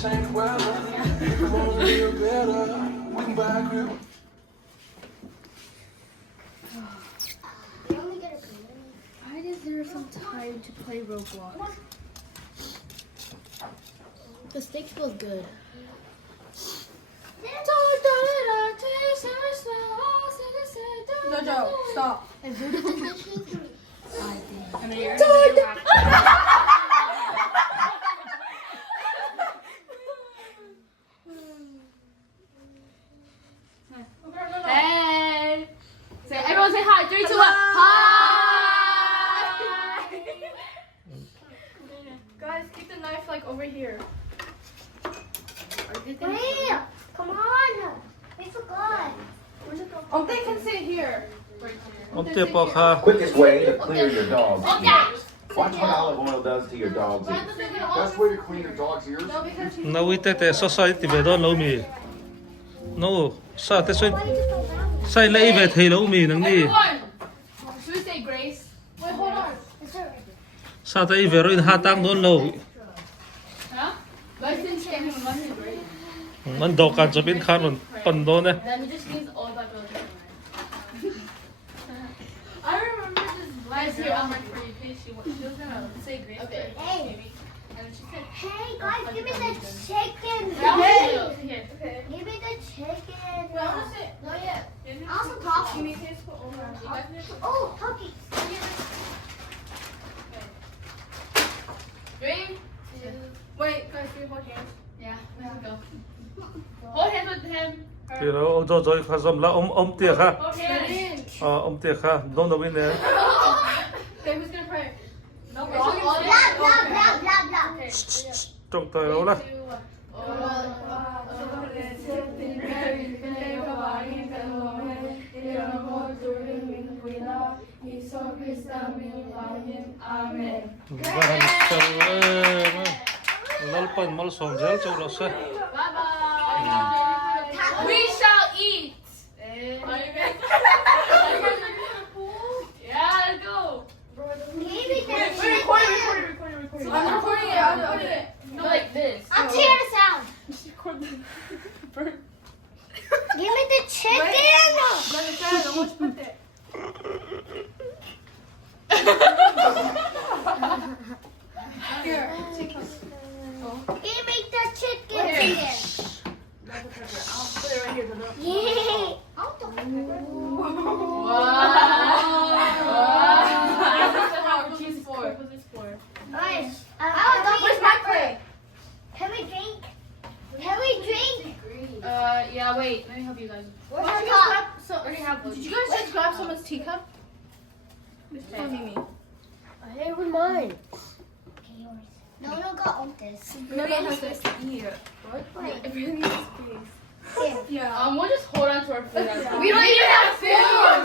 change the weather. If you want to feel better, we can buy a grill. Why is there some time to play Roblox? The steak feels good. Jojo, stop. And who did the dishes? I did. Hey. Say, everyone say hi. 3, 2, 1. Hi. Guys, keep the knife like over here. Wait, come on. We forgot. They can sit here. Quickest way to clear your dog's ears. Watch what olive oil does to your dog's ears. Best way to clean your dog's ears? No, because you No, we take the society về đó lâu mì. No, sao thế xoay sai lấy về thì lâu mì nằng đi. Everyone. Should we say grace? Wait, hold on. Sao thế về rồi hạ tăng đón lâu. Huh? Guys didn't say anyone wanted grace. มันดอกกันจะเป็นข้าวมันปั่นโดนเนี่ย Then we just use all that really I remember this last year on my For You page. She was gonna say grace. Okay. Hey. Maybe. And then she said, Hey, guys, give me the chicken. Hey. Give me the chicken. I want to say, no, yeah. Also coffee. Give me a case for over. Oh, Pokey. 3, 2, wait, guys, do you hold hands? Yeah, let me go. Hold hands with him. ที่เราจะจอยข้าสมละเตี้ยค่ะ Hold hands. เตี้ยค่ะโดนเอาไว้เนี่ย Okay, who's gonna pray? No, we're all Blah, blah, blah, blah, blah. Okay. จงตัวเราละ 3, 2, 1. Vâng, chào lalpan mal som jal chau la sa. Bye bye. We shall eat. Are you guys? Yeah, let's go. Give me the Wait, chicken. recording. I'm recording it. I'll do it. No, like this. I'll tear this out. Give me the chicken. Here, take this. Give me the chicken. I'll put it right here. Yeah. Cheese for. What's this for? Guys, Where's my plate? Can we drink? Can we drink? Yeah, wait. Let me help you guys. Where's Did our you cup? grab Did you guys just grab someone's teacup? Don't me. Hey, with mine. Okay, yours. No, got on this. Maybe it has this here. Wait. It really needs space. Here. Yeah. We'll just hold on to our food. We don't even have food.